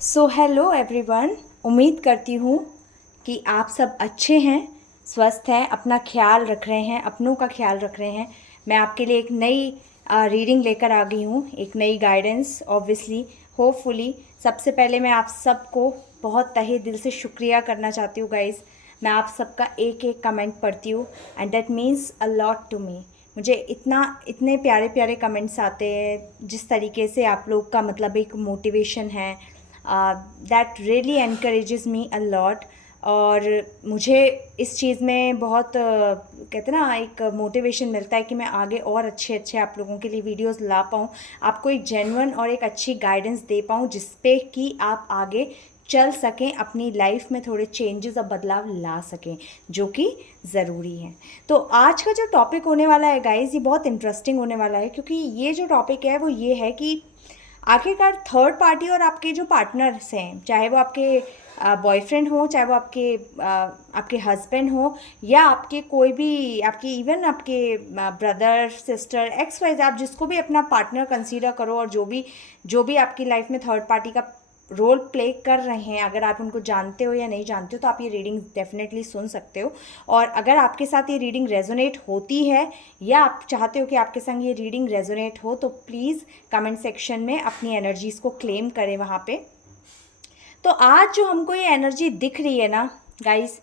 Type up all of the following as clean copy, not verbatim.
So hello everyone. उम्मीद करती हूँ कि आप सब अच्छे हैं, स्वस्थ हैं, अपना ख्याल रख रहे हैं, अपनों का ख्याल रख रहे हैं। मैं आपके लिए एक नई रीडिंग लेकर आ गई हूँ, एक नई गाइडेंस ऑब्वियसली, होपफुली। सबसे पहले मैं आप सबको बहुत तहे दिल से शुक्रिया करना चाहती हूँ गाइज़। मैं आप सबका एक एक कमेंट पढ़ती हूँ and that means a lot to me. मुझे इतने प्यारे प्यारे कमेंट्स आते हैं, जिस तरीके से आप लोग का मतलब एक मोटिवेशन है, that really encourages me a lot. और मुझे इस चीज़ में बहुत कहते हैं ना, एक मोटिवेशन मिलता है कि मैं आगे और अच्छे अच्छे आप लोगों के लिए वीडियोस ला पाऊँ, आपको एक जेन्युइन और एक अच्छी गाइडेंस दे पाऊँ, जिस पे कि आप आगे चल सकें, अपनी लाइफ में थोड़े चेंजेस और बदलाव ला सकें, जो कि ज़रूरी है। तो आज का जो टॉपिक होने वाला है गाइज़, ये बहुत इंटरेस्टिंग होने वाला है, क्योंकि ये जो टॉपिक है वो ये है कि आखिरकार थर्ड पार्टी और आपके जो पार्टनर्स हैं, चाहे वो आपके बॉयफ्रेंड हो, चाहे वो आपके हस्बैंड हो, या आपके कोई भी आपकी इवन आपके ब्रदर सिस्टर एक्स वाइज, आप जिसको भी अपना पार्टनर कंसीडर करो, और जो भी आपकी लाइफ में थर्ड पार्टी का रोल प्ले कर रहे हैं, अगर आप उनको जानते हो या नहीं जानते हो, तो आप ये रीडिंग डेफिनेटली सुन सकते हो। और अगर आपके साथ ये रीडिंग रेजोनेट होती है, या आप चाहते हो कि आपके संग ये रीडिंग रेजोनेट हो, तो प्लीज़ कमेंट सेक्शन में अपनी एनर्जीज़ को क्लेम करें वहाँ पे। तो आज जो हमको ये एनर्जी दिख रही है ना guys,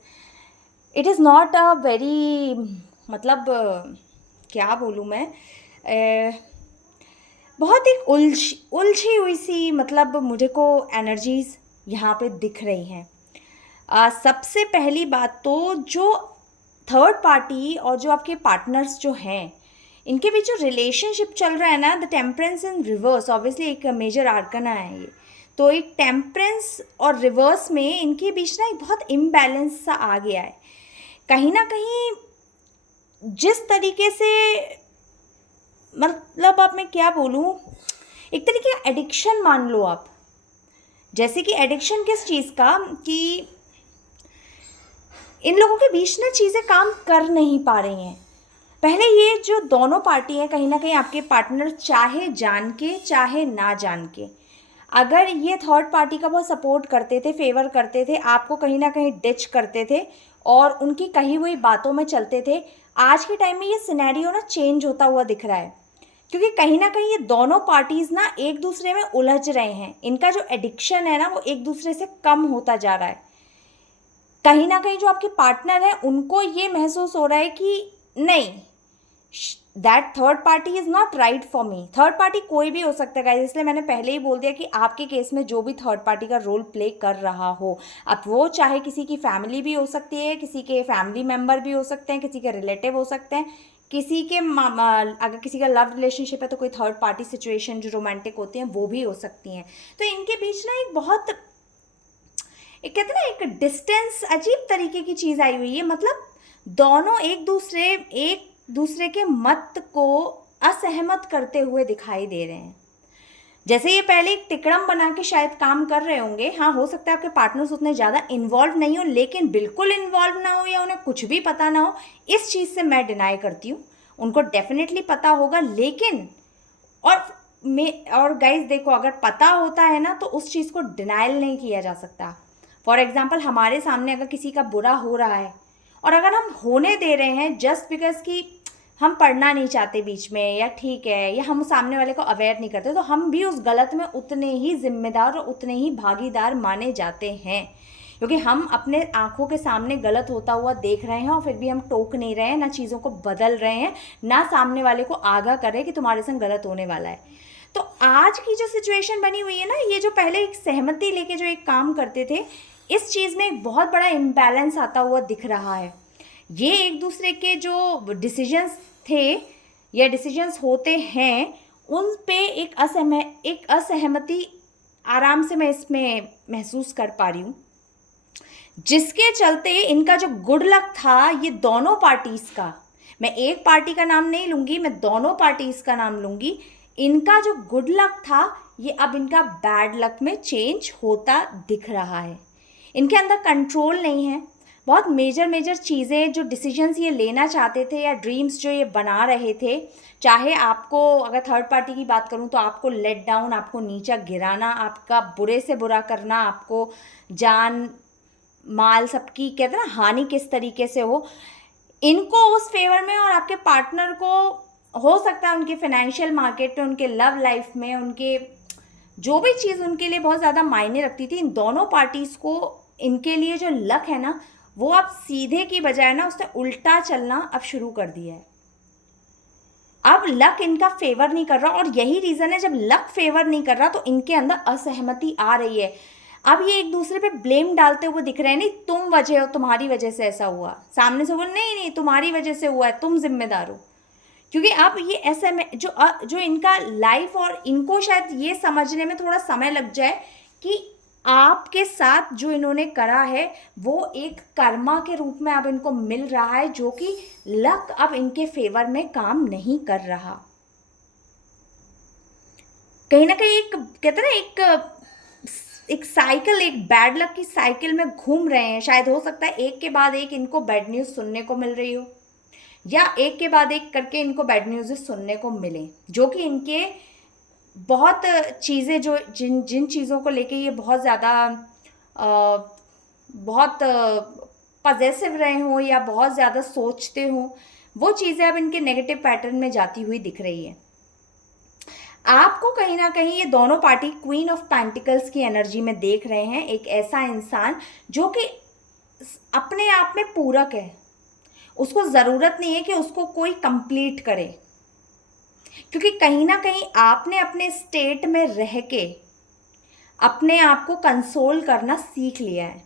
it is not a very मतलब क्या बोलूँ मैं, बहुत एक उलझी हुई सी, मतलब मुझे को एनर्जीज़ यहाँ पे दिख रही हैं। सबसे पहली बात तो, जो थर्ड पार्टी और जो आपके पार्टनर्स जो हैं, इनके बीच जो रिलेशनशिप चल रहा है ना, the temperance in reverse, obviously एक मेजर आर्कना है ये। तो एक टेम्परेंस और रिवर्स में इनके बीच ना एक बहुत इम्बैलेंस सा आ गया है कहीं ना कहीं। जिस तरीके से, मतलब आप, मैं क्या बोलूँ, एक तरीके का एडिक्शन मान लो आप। जैसे कि एडिक्शन किस चीज़ का, कि इन लोगों के बीच ना चीज़ें काम कर नहीं पा रही हैं। पहले ये जो दोनों पार्टी हैं, कहीं ना कहीं आपके पार्टनर, चाहे जान के चाहे ना जान के, अगर ये थर्ड पार्टी का बहुत सपोर्ट करते थे, फेवर करते थे, आपको कहीं ना कहीं डिच करते थे और उनकी कही हुई बातों में चलते थे, आज के टाइम में ये सिनेरियो ना चेंज होता हुआ दिख रहा है। क्योंकि कहीं ना कहीं ये दोनों पार्टीज़ ना एक दूसरे में उलझ रहे हैं, इनका जो एडिक्शन है ना, वो एक दूसरे से कम होता जा रहा है। कहीं ना कहीं जो आपके पार्टनर है, उनको ये महसूस हो रहा है कि नहीं, that third party is not right for me. Third party कोई भी हो सकता है गाइस, इसलिए मैंने पहले ही बोल दिया कि आपके केस में जो भी थर्ड पार्टी का रोल प्ले कर रहा हो, अब वो चाहे किसी की फैमिली भी हो सकती है, किसी के फैमिली मेम्बर भी हो सकते हैं, किसी के रिलेटिव हो सकते हैं, किसी के अगर किसी का लव रिलेशनशिप है तो कोई थर्ड पार्टी सिचुएशन जो रोमांटिक होती हैं वो भी हो सकती हैं। तो इनके बीच ना एक बहुत, एक कहते हैं ना, एक डिस्टेंस, अजीब तरीके की चीज़ आई हुई है। मतलब दोनों एक दूसरे के मत को असहमत करते हुए दिखाई दे रहे हैं। जैसे ये पहले एक तिकड़म बना के शायद काम कर रहे होंगे। हाँ, हो सकता है आपके पार्टनर्स उतने ज़्यादा इन्वॉल्व नहीं हो, लेकिन बिल्कुल इन्वॉल्व ना हो या उन्हें कुछ भी पता ना हो, इस चीज़ से मैं डिनाई करती हूँ। उनको डेफिनेटली पता होगा, लेकिन और और गाइज देखो, अगर पता होता है ना, तो उस चीज़ को डिनाइल नहीं किया जा सकता। फॉर एग्जाम्पल, हमारे सामने अगर किसी का बुरा हो रहा है और अगर हम होने दे रहे हैं जस्ट बिकॉज कि हम पढ़ना नहीं चाहते बीच में, या ठीक है, या हम सामने वाले को अवेयर नहीं करते, तो हम भी उस गलत में उतने ही जिम्मेदार और उतने ही भागीदार माने जाते हैं। क्योंकि हम अपने आंखों के सामने गलत होता हुआ देख रहे हैं और फिर भी हम टोक नहीं रहे हैं, ना चीज़ों को बदल रहे हैं, ना सामने वाले को आगाह कर रहे हैं कि तुम्हारे संग गलत होने वाला है। तो आज की जो सिचुएशन बनी हुई है ना, ये जो पहले एक सहमति लेके जो एक काम करते थे, इस चीज़ में एक बहुत बड़ा इम्बैलेंस आता हुआ दिख रहा है। ये एक दूसरे के जो डिसीजंस थे या डिसीजंस होते हैं, उन पे एक असहमति आराम से मैं इसमें महसूस कर पा रही हूँ, जिसके चलते इनका जो गुड लक था, ये दोनों पार्टीज़ का, मैं एक पार्टी का नाम नहीं लूँगी, मैं दोनों पार्टीज़ का नाम लूँगी, इनका जो गुड लक था, ये अब इनका बैड लक में चेंज होता दिख रहा है। इनके अंदर कंट्रोल नहीं है। बहुत मेजर मेजर चीज़ें, जो डिसीजंस ये लेना चाहते थे या ड्रीम्स जो ये बना रहे थे, चाहे आपको, अगर थर्ड पार्टी की बात करूँ तो आपको लेट डाउन, आपको नीचा गिराना, आपका बुरे से बुरा करना, आपको जान माल सबकी कहते हैं ना हानि किस तरीके से हो, इनको उस फेवर में, और आपके पार्टनर को हो सकता है उनके फाइनेंशियल मार्केट में, उनके लव लाइफ में, उनके जो भी चीज़ उनके लिए बहुत ज़्यादा मायने रखती थी, इन दोनों पार्टीज़ को इनके लिए जो लक है ना, वो अब सीधे की बजाय ना उसने उल्टा चलना अब शुरू कर दिया है। अब लक इनका फेवर नहीं कर रहा, और यही रीज़न है, जब लक फेवर नहीं कर रहा तो इनके अंदर असहमति आ रही है। अब ये एक दूसरे पे ब्लेम डालते हुए दिख रहे हैं, नहीं तुम वजह हो, तुम्हारी वजह से ऐसा हुआ। सामने से बोल, नहीं नहीं तुम्हारी वजह से हुआ है, तुम जिम्मेदार हो। क्योंकि अब ये ऐसा में जो इनका लाइफ, और इनको शायद ये समझने में थोड़ा समय लग जाए कि आपके साथ जो इन्होंने करा है वो एक कर्मा के रूप में अब इनको मिल रहा है, जो कि लक अब इनके फेवर में काम नहीं कर रहा। कहीं ना कहीं एक कहते हैं ना, एक साइकिल, एक बैड लक की साइकिल में घूम रहे हैं। शायद हो सकता है एक के बाद एक इनको बैड न्यूज़ सुनने को मिल रही हो, या एक के बाद एक करके इनको बैड न्यूज़ सुनने को मिले, जो कि इनके बहुत चीज़ें, जो जिन जिन चीज़ों को लेके ये बहुत ज़्यादा बहुत पजेसिव रहे हों या बहुत ज़्यादा सोचते हों, वो चीज़ें अब इनके नेगेटिव पैटर्न में जाती हुई दिख रही है। आपको कहीं ना कहीं ये दोनों पार्टी क्वीन ऑफ पेंटिकल्स की एनर्जी में देख रहे हैं, एक ऐसा इंसान जो कि अपने आप में पूरक है, उसको ज़रूरत नहीं है कि उसको कोई कंप्लीट करे, क्योंकि कहीं ना कहीं आपने अपने स्टेट में रह के अपने आप को कंसोल करना सीख लिया है।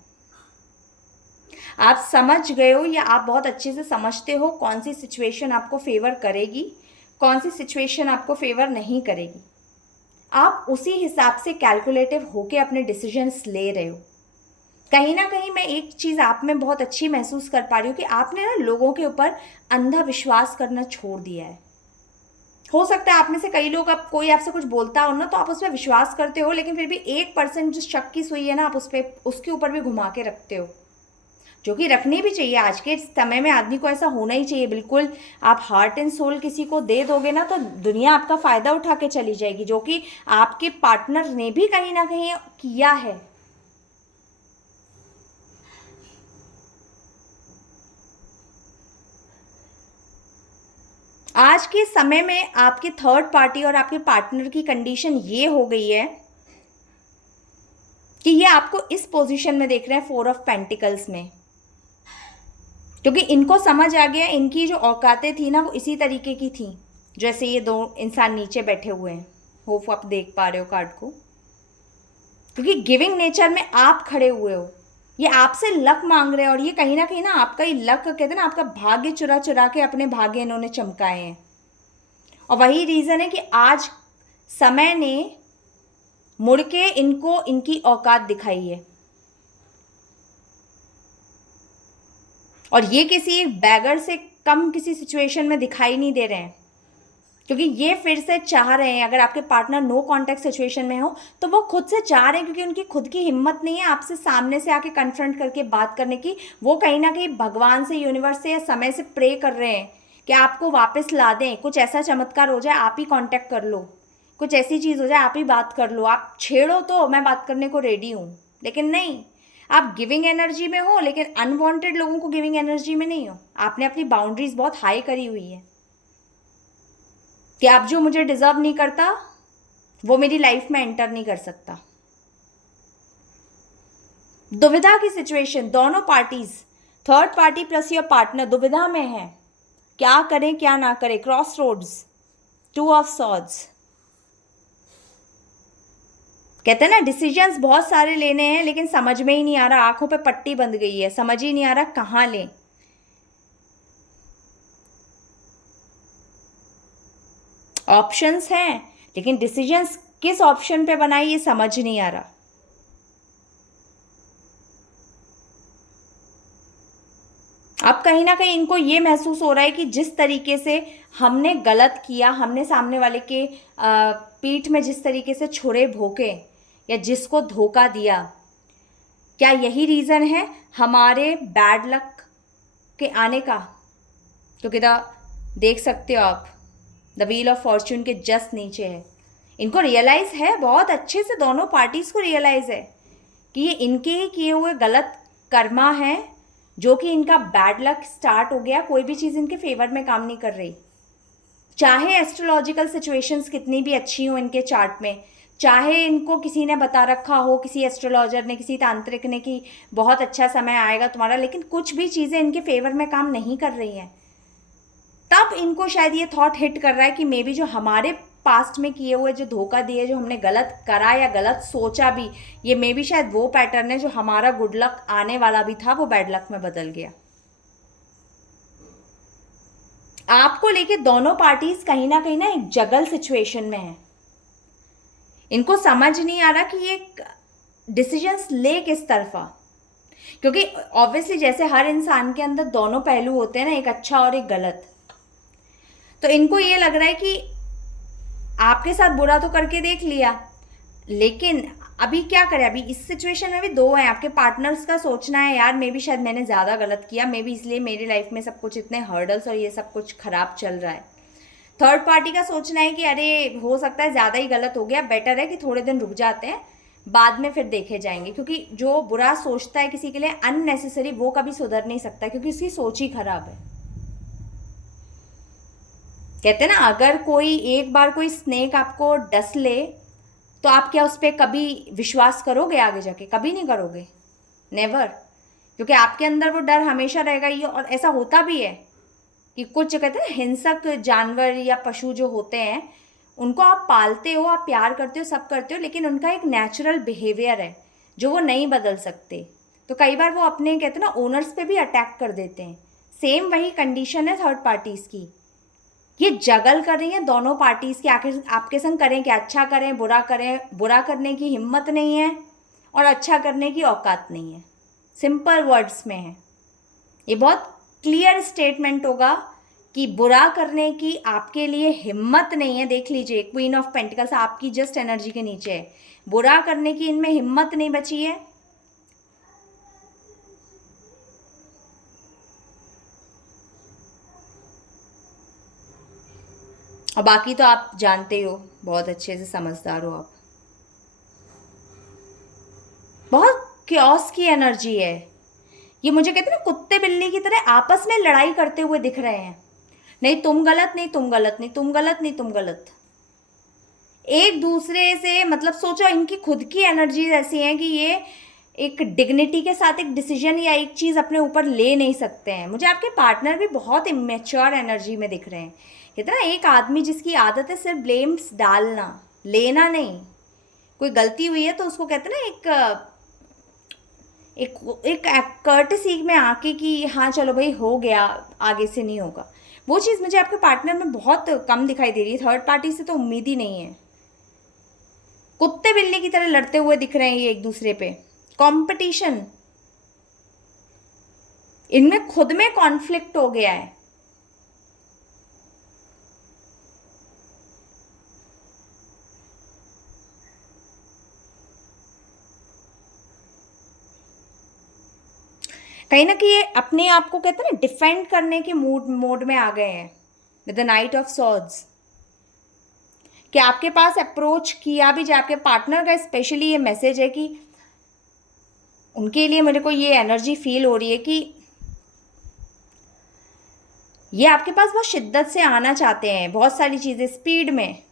आप समझ गए हो, या आप बहुत अच्छे से समझते हो कौन सी सिचुएशन आपको फेवर करेगी, कौन सी सिचुएशन आपको फेवर नहीं करेगी। आप उसी हिसाब से कैलकुलेटिव होके अपने डिसीजंस ले रहे हो। कहीं ना कहीं मैं एक चीज़ आप में बहुत अच्छी महसूस कर पा रही हूँ कि आपने ना लोगों के ऊपर अंधा विश्वास करना छोड़ दिया है। हो सकता है आप में से कई लोग, अब कोई आपसे कुछ बोलता हो ना तो आप उस पर विश्वास करते हो, लेकिन फिर भी 1% जो शक की सुई है ना, आप उसके ऊपर भी घुमा के रखते हो, जो कि रखनी भी चाहिए। आज के समय में आदमी को ऐसा होना ही चाहिए। बिल्कुल आप हार्ट एंड सोल किसी को दे दोगे ना तो दुनिया आपका फ़ायदा उठा के चली जाएगी, जो कि आपके पार्टनर ने भी कहीं ना कहीं किया है। आज के समय में आपके थर्ड पार्टी और आपके पार्टनर की कंडीशन ये हो गई है कि ये आपको इस पोजीशन में देख रहे हैं, 4 ऑफ पेंटिकल्स में, क्योंकि इनको समझ आ गया इनकी जो औकातें थी ना वो इसी तरीके की थी जैसे ये दो इंसान नीचे बैठे हुए हैं। होप आप देख पा रहे हो कार्ड को, क्योंकि गिविंग नेचर में आप खड़े हुए हो, ये आपसे लक मांग रहे हैं, और ये कहीं ना आपका ही लक, कहते हैं ना, आपका भाग्य चुरा चुरा के अपने भाग्य इन्होंने चमकाए हैं। और वही रीज़न है कि आज समय ने मुड़ के इनको इनकी औकात दिखाई है, और ये किसी बैगर से कम किसी सिचुएशन में दिखाई नहीं दे रहे हैं, क्योंकि ये फिर से चाह रहे हैं, अगर आपके पार्टनर नो कांटेक्ट सिचुएशन में हो तो वो खुद से चाह रहे हैं, क्योंकि उनकी खुद की हिम्मत नहीं है आपसे सामने से आके कन्फ्रंट करके बात करने की। वो कहीं ना कहीं भगवान से, यूनिवर्स से या समय से प्रे कर रहे हैं कि आपको वापस ला दें, कुछ ऐसा चमत्कार हो जाए, आप ही कांटेक्ट कर लो, कुछ ऐसी चीज़ हो जाए, आप ही बात कर लो, आप छेड़ो तो मैं बात करने को रेडी हूँ। लेकिन नहीं, आप गिविंग एनर्जी में हो, लेकिन अनवांटेड लोगों को गिविंग एनर्जी में नहीं हो। आपने अपनी बाउंड्रीज बहुत हाई करी हुई है कि आप जो मुझे डिजर्व नहीं करता वो मेरी लाइफ में एंटर नहीं कर सकता। दुविधा की सिचुएशन, दोनों parties, third party plus your partner दुविधा में है, क्या करें क्या ना करें, क्रॉस रोड्स, 2 ऑफ सॉर्ड्स। कहते हैं ना डिसीजंस बहुत सारे लेने हैं, लेकिन समझ में ही नहीं आ रहा, आंखों पे पट्टी बंध गई है, समझ ही नहीं आ रहा कहाँ लें। ऑप्शंस हैं, लेकिन डिसीजंस किस ऑप्शन पे बनाए ये समझ नहीं आ रहा। अब कहीं ना कहीं इनको ये महसूस हो रहा है कि जिस तरीके से हमने गलत किया, हमने सामने वाले के पीठ में जिस तरीके से छुरे भोंके या जिसको धोखा दिया, क्या यही रीज़न है हमारे बैड लक के आने का? क्योंकि देख सकते हो आप, द व्हील ऑफ फॉर्च्यून के जस्ट नीचे है। इनको रियलाइज़ है, बहुत अच्छे से दोनों पार्टीज़ को रियलाइज़ है कि ये इनके ही किए हुए गलत कर्मा है जो कि इनका बैड लक स्टार्ट हो गया। कोई भी चीज़ इनके फेवर में काम नहीं कर रही, चाहे एस्ट्रोलॉजिकल सिचुएशंस कितनी भी अच्छी हो इनके चार्ट में, चाहे इनको किसी ने बता रखा हो, किसी एस्ट्रोलॉजर ने, किसी तांत्रिक ने कि बहुत अच्छा समय आएगा तुम्हारा, लेकिन कुछ भी चीज़ें इनके फेवर में काम नहीं कर रही हैं, तब इनको शायद ये थॉट हिट कर रहा है कि मे बी जो हमारे पास्ट में किए हुए जो धोखा दिए, जो हमने गलत करा या गलत सोचा भी, ये मे बी शायद वो पैटर्न है जो हमारा गुड लक आने वाला भी था वो बैड लक में बदल गया। आपको लेके दोनों पार्टीज कहीं ना एक जगल सिचुएशन में है। इनको समझ नहीं आ रहा कि ये डिसीजंस ले किस तरफा, क्योंकि ऑब्वियसली जैसे हर इंसान के अंदर दोनों पहलू होते हैं ना, एक अच्छा और एक गलत। तो इनको ये लग रहा है कि आपके साथ बुरा तो करके देख लिया, लेकिन अभी क्या करें, अभी इस सिचुएशन में भी दो हैं। आपके पार्टनर्स का सोचना है यार मे बी शायद मैंने ज़्यादा गलत किया, मे बी इसलिए मेरी लाइफ में सब कुछ इतने हर्डल्स और ये सब कुछ खराब चल रहा है। थर्ड पार्टी का सोचना है कि अरे हो सकता है ज़्यादा ही गलत हो गया, बेटर है कि थोड़े दिन रुक जाते हैं, बाद में फिर देखे जाएंगे। क्योंकि जो बुरा सोचता है किसी के लिए अननेसेसरी, वो कभी सुधर नहीं सकता, क्योंकि उसकी सोच ही खराब है। कहते हैं ना, अगर कोई एक बार कोई स्नेक आपको डस ले तो आप क्या उस पर कभी विश्वास करोगे? आगे जाके कभी नहीं करोगे, नेवर। क्योंकि आपके अंदर वो डर हमेशा रहेगा। ये और ऐसा होता भी है कि कुछ कहते हैं हिंसक जानवर या पशु जो होते हैं, उनको आप पालते हो, आप प्यार करते हो, सब करते हो, लेकिन उनका एक नेचुरल बिहेवियर है जो वो नहीं बदल सकते। तो कई बार वो अपने कहते हैं ना ओनर्स पे भी अटैक कर देते हैं। सेम वही कंडीशन है थर्ड पार्टीज़ की। ये जगल कर रही हैं दोनों पार्टीज़ की, आखिर आपके संग करें क्या, अच्छा करें बुरा करें, बुरा करने की हिम्मत नहीं है और अच्छा करने की औकात नहीं है। सिंपल वर्ड्स में है, ये बहुत क्लियर स्टेटमेंट होगा कि बुरा करने की आपके लिए हिम्मत नहीं है। देख लीजिए, क्वीन ऑफ पेंटिकल्स आपकी जस्ट एनर्जी के नीचे है, बुरा करने की इनमें हिम्मत नहीं बची है। और बाकी तो आप जानते हो, बहुत अच्छे से समझदार हो आप। बहुत क्योस की एनर्जी है ये। मुझे कहते हैं ना कुत्ते बिल्ली की तरह आपस में लड़ाई करते हुए दिख रहे हैं। नहीं तुम गलत, नहीं तुम गलत, नहीं तुम गलत, नहीं तुम गलत, एक दूसरे से। मतलब सोचो, इनकी खुद की एनर्जीज ऐसी हैं कि ये एक डिग्निटी के साथ एक डिसीजन या एक चीज़ अपने ऊपर ले नहीं सकते हैं। मुझे आपके पार्टनर भी बहुत इमेच्योर एनर्जी में दिख रहे हैं। कहते ना, एक आदमी जिसकी आदत है सिर्फ ब्लेम्स डालना, लेना नहीं। कोई गलती हुई है तो उसको कहते ना एक एक कर्टसी में आके कि हाँ चलो भाई हो गया, आगे से नहीं होगा। वो चीज़ मुझे आपके पार्टनर में बहुत कम दिखाई दे रही है। थर्ड पार्टी से तो उम्मीद ही नहीं है। कुत्ते बिल्ली की तरह लड़ते हुए दिख रहे हैं ये एक दूसरे पे, कंपटीशन। इनमें खुद में कॉन्फ्लिक्ट हो गया है। कहीं ना कहीं ये अपने आप को कहते हैं ना डिफेंड करने के मोड में आ गए हैं with the night of swords. कि आपके पास अप्रोच किया भी जाए, आपके पार्टनर का स्पेशली ये मैसेज है कि उनके लिए मेरे को ये एनर्जी फील हो रही है कि ये आपके पास बहुत शिद्दत से आना चाहते हैं, बहुत सारी चीज़ें स्पीड में,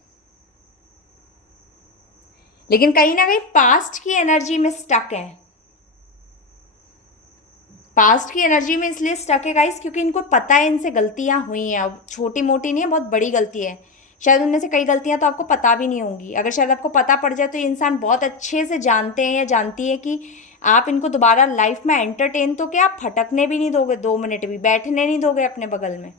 लेकिन कहीं ना कहीं पास्ट की एनर्जी में स्टक है। पास्ट की एनर्जी में इसलिए स्टक है गाइस क्योंकि इनको पता है इनसे गलतियां हुई हैं। अब छोटी मोटी नहीं है, बहुत बड़ी गलती है। शायद उनमें से कई गलतियां तो आपको पता भी नहीं होंगी। अगर शायद आपको पता पड़ जाए तो ये इंसान बहुत अच्छे से जानते हैं या जानती है कि आप इनको दोबारा लाइफ में एंटरटेन तो क्या, आप फटकने भी नहीं दोगे, 2 मिनट भी बैठने नहीं दोगे अपने बगल में।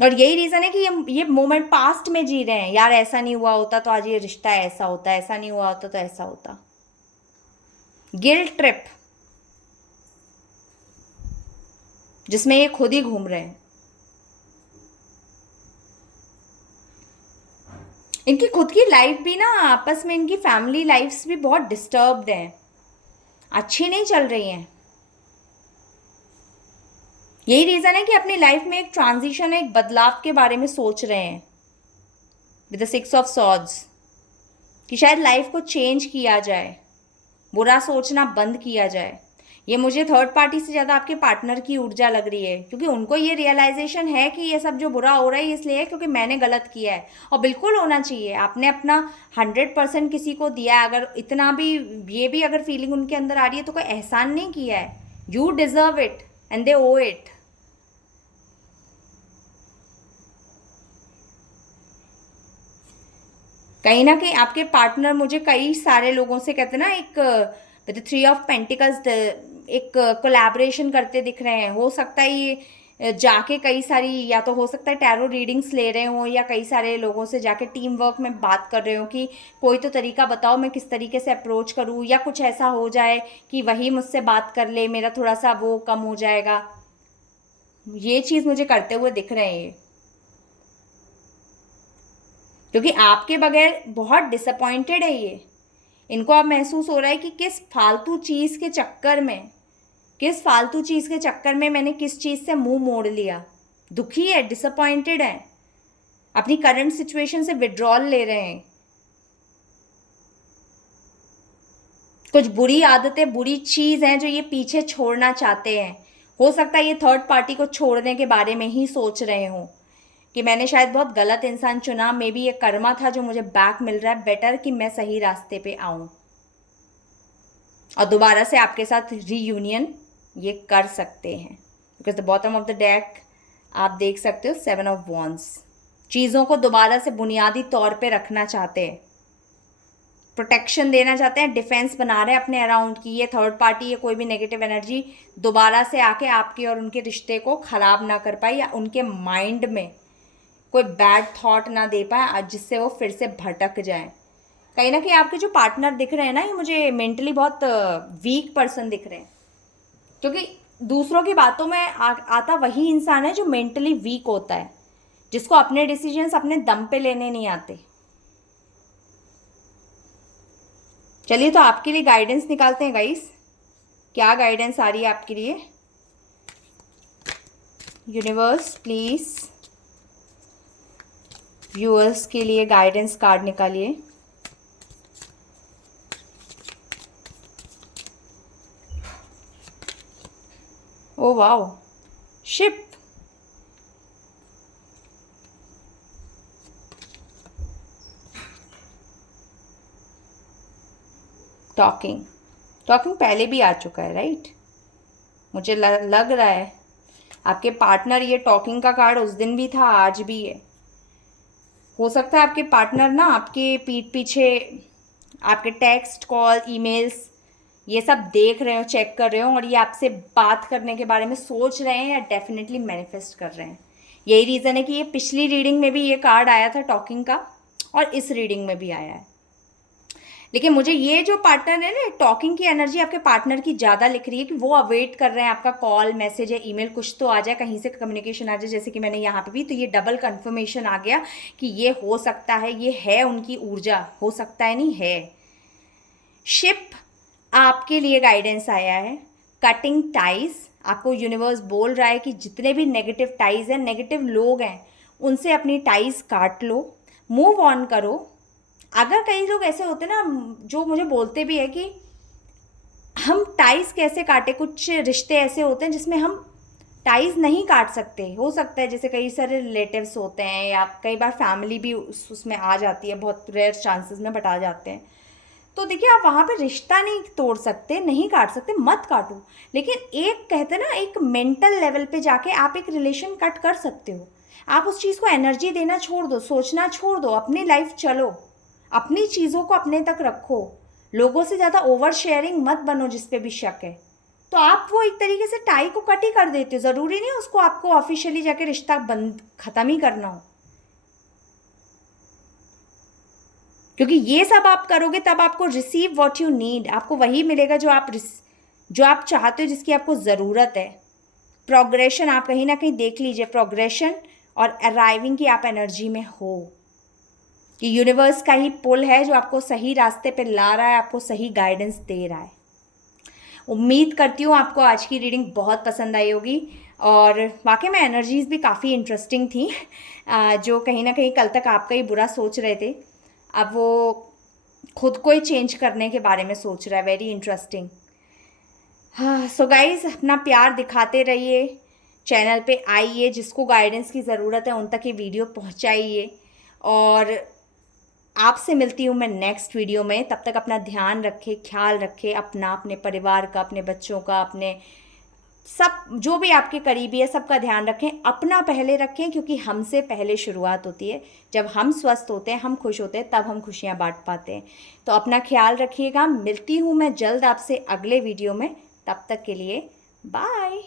और यही रीज़न है कि ये मोमेंट पास्ट में जी रहे हैं। यार ऐसा नहीं हुआ होता तो आज ये रिश्ता ऐसा होता, ऐसा नहीं हुआ होता तो ऐसा होता। गिल्ट ट्रिप जिसमें ये खुद ही घूम रहे हैं। इनकी खुद की लाइफ भी ना, आपस में इनकी फैमिली लाइफ्स भी बहुत डिस्टर्ब्ड हैं। अच्छी नहीं चल रही हैं। यही रीज़न है कि अपनी लाइफ में एक ट्रांजिशन, एक बदलाव के बारे में सोच रहे हैं विद द 6 ऑफ सॉर्ड्स, कि शायद लाइफ को चेंज किया जाए, बुरा सोचना बंद किया जाए। ये मुझे थर्ड पार्टी से ज़्यादा आपके पार्टनर की ऊर्जा लग रही है, क्योंकि उनको ये रियलाइजेशन है कि ये सब जो बुरा हो रहा है इसलिए है क्योंकि मैंने गलत किया है, और बिल्कुल होना चाहिए। आपने अपना 100% किसी को दिया है, अगर इतना भी ये भी अगर फीलिंग उनके अंदर आ रही है तो कोई एहसान नहीं किया है। You deserve it and they owe it. कहीं ना कहीं आपके पार्टनर मुझे कई सारे लोगों से कहते हैं ना, एक विद 3 ऑफ पेंटिकल्स एक कोलैबोरेशन करते दिख रहे हैं। हो सकता है ये जाके कई सारी, या तो हो सकता है टैरो रीडिंग्स ले रहे हो, या कई सारे लोगों से जाके टीम वर्क में बात कर रहे हो कि कोई तो तरीका बताओ मैं किस तरीके से अप्रोच करूँ, या कुछ ऐसा हो जाए कि वही मुझसे बात कर ले, मेरा थोड़ा सा वो कम हो जाएगा। ये चीज़ मुझे करते हुए दिख रहे हैं ये, क्योंकि आपके बगैर बहुत डिसअपॉइंटेड है ये। इनको अब महसूस हो रहा है कि किस फालतू चीज़ के चक्कर में, किस फालतू चीज़ के चक्कर में मैंने किस चीज़ से मुंह मोड़ लिया। दुखी है, डिसअपॉइंटेड है, अपनी करंट सिचुएशन से विड्रॉल ले रहे हैं। कुछ बुरी आदतें, बुरी चीज़ हैं जो ये पीछे छोड़ना चाहते हैं। हो सकता है ये थर्ड पार्टी को छोड़ने के बारे में ही सोच रहे हों कि मैंने शायद बहुत गलत इंसान चुना, मे बी ये कर्मा था जो मुझे बैक मिल रहा है, बेटर कि मैं सही रास्ते पे आऊं और दोबारा से आपके साथ रीयूनियन ये कर सकते हैं। Because the bottom of the deck आप देख सकते हो 7 ऑफ वॉन्ड्स। चीज़ों को दोबारा से बुनियादी तौर पे रखना चाहते हैं, प्रोटेक्शन देना चाहते हैं, डिफेंस बना रहे हैं अपने अराउंड की ये थर्ड पार्टी, ये कोई भी नेगेटिव एनर्जी दोबारा से आके आपके और उनके रिश्ते को ख़राब ना कर पाए, या उनके माइंड में कोई बैड थॉट ना दे पाए जिससे वो फिर से भटक जाए। कहीं ना कहीं आपके जो पार्टनर दिख रहे हैं ना, ये मुझे मेंटली बहुत वीक पर्सन दिख रहे हैं, क्योंकि दूसरों की बातों में आता वही इंसान है जो मेंटली वीक होता है, जिसको अपने डिसीजंस अपने दम पे लेने नहीं आते। चलिए तो आपके लिए गाइडेंस निकालते हैं गाइस, क्या गाइडेंस आ रही है आपके लिए। यूनिवर्स प्लीज व्यूअर्स के लिए गाइडेंस कार्ड निकालिए। Oh wow, ship, talking. Talking पहले भी आ चुका है राइट, मुझे लग रहा है आपके पार्टनर, ये टॉकिंग का कार्ड उस दिन भी था, आज भी है। हो सकता है आपके पार्टनर ना आपके पीठ पीछे आपके टेक्स्ट, कॉल, ईमेल्स ये सब देख रहे हो, चेक कर रहे हो, और ये आपसे बात करने के बारे में सोच रहे हैं या डेफिनेटली मैनिफेस्ट कर रहे हैं। यही रीज़न है कि ये पिछली रीडिंग में भी ये कार्ड आया था टॉकिंग का, और इस रीडिंग में भी आया है। लेकिन मुझे ये जो पार्टनर है ना, टॉकिंग की एनर्जी आपके पार्टनर की ज़्यादा लिख रही है कि वो अवेट कर रहे हैं आपका कॉल, मैसेज या ईमेल, कुछ तो आ जाए, कहीं से कम्युनिकेशन आ जाए, जैसे कि मैंने यहाँ पे भी। तो ये डबल कंफर्मेशन आ गया कि ये हो सकता है, ये है उनकी ऊर्जा, हो सकता है नहीं है। शिप आपके लिए गाइडेंस आया है, कटिंग टाइज। आपको यूनिवर्स बोल रहा है कि जितने भी नेगेटिव टाइज हैं, नेगेटिव लोग हैं, उनसे अपनी टाइज काट लो, मूव ऑन करो। अगर कई लोग ऐसे होते ना जो मुझे बोलते भी है कि हम टाइज कैसे काटे, कुछ रिश्ते ऐसे होते हैं जिसमें हम टाइज नहीं काट सकते। हो सकता है जैसे कई सारे रिलेटिव्स होते हैं, या कई बार फैमिली भी उसमें आ जाती है, बहुत रेयर चांसेस में बट आ जाते हैं। तो देखिए आप वहाँ पे रिश्ता नहीं तोड़ सकते, नहीं काट सकते, मत काटो। लेकिन एक कहते हैं ना, एक मेंटल लेवल पे जाके आप एक रिलेशन कट कर सकते हो। आप उस चीज़ को एनर्जी देना छोड़ दो, सोचना छोड़ दो, अपनी लाइफ चलो, अपनी चीज़ों को अपने तक रखो, लोगों से ज़्यादा ओवर शेयरिंग मत बनो जिस पे भी शक है। तो आप वो एक तरीके से टाई को कट ही कर देते हो। ज़रूरी नहीं उसको आपको ऑफिशियली जाके रिश्ता बंद ख़त्म ही करना हो, क्योंकि ये सब आप करोगे तब आपको रिसीव व्हाट यू नीड, आपको वही मिलेगा जो आप चाहते हो, जिसकी आपको ज़रूरत है। प्रोग्रेशन आप कहीं ना कहीं देख लीजिए, प्रोग्रेशन और अराइविंग की आप एनर्जी में हो, कि यूनिवर्स का ही पुल है जो आपको सही रास्ते पे ला रहा है, आपको सही गाइडेंस दे रहा है। उम्मीद करती हूँ आपको आज की रीडिंग बहुत पसंद आई होगी और वाकई में एनर्जीज़ भी काफ़ी इंटरेस्टिंग थी। जो कहीं ना कहीं कल तक आपका ही बुरा सोच रहे थे, अब वो खुद को ही चेंज करने के बारे में सोच रहा है। Very interesting. हाँ, सो गाइज़, अपना प्यार दिखाते रहिए, चैनल पे आइए, जिसको गाइडेंस की ज़रूरत है उन तक ये वीडियो पहुँचाइए और आपसे मिलती हूँ मैं नेक्स्ट वीडियो में। तब तक अपना ध्यान रखें, ख्याल रखें अपना, अपने परिवार का, अपने बच्चों का, अपने सब जो भी आपके करीबी है सबका ध्यान रखें। अपना पहले रखें, क्योंकि हमसे पहले शुरुआत होती है। जब हम स्वस्थ होते हैं, हम खुश होते हैं, तब हम खुशियाँ बांट पाते हैं। तो अपना ख्याल रखिएगा। मिलती हूँ मैं जल्द आपसे अगले वीडियो में। तब तक के लिए बाय।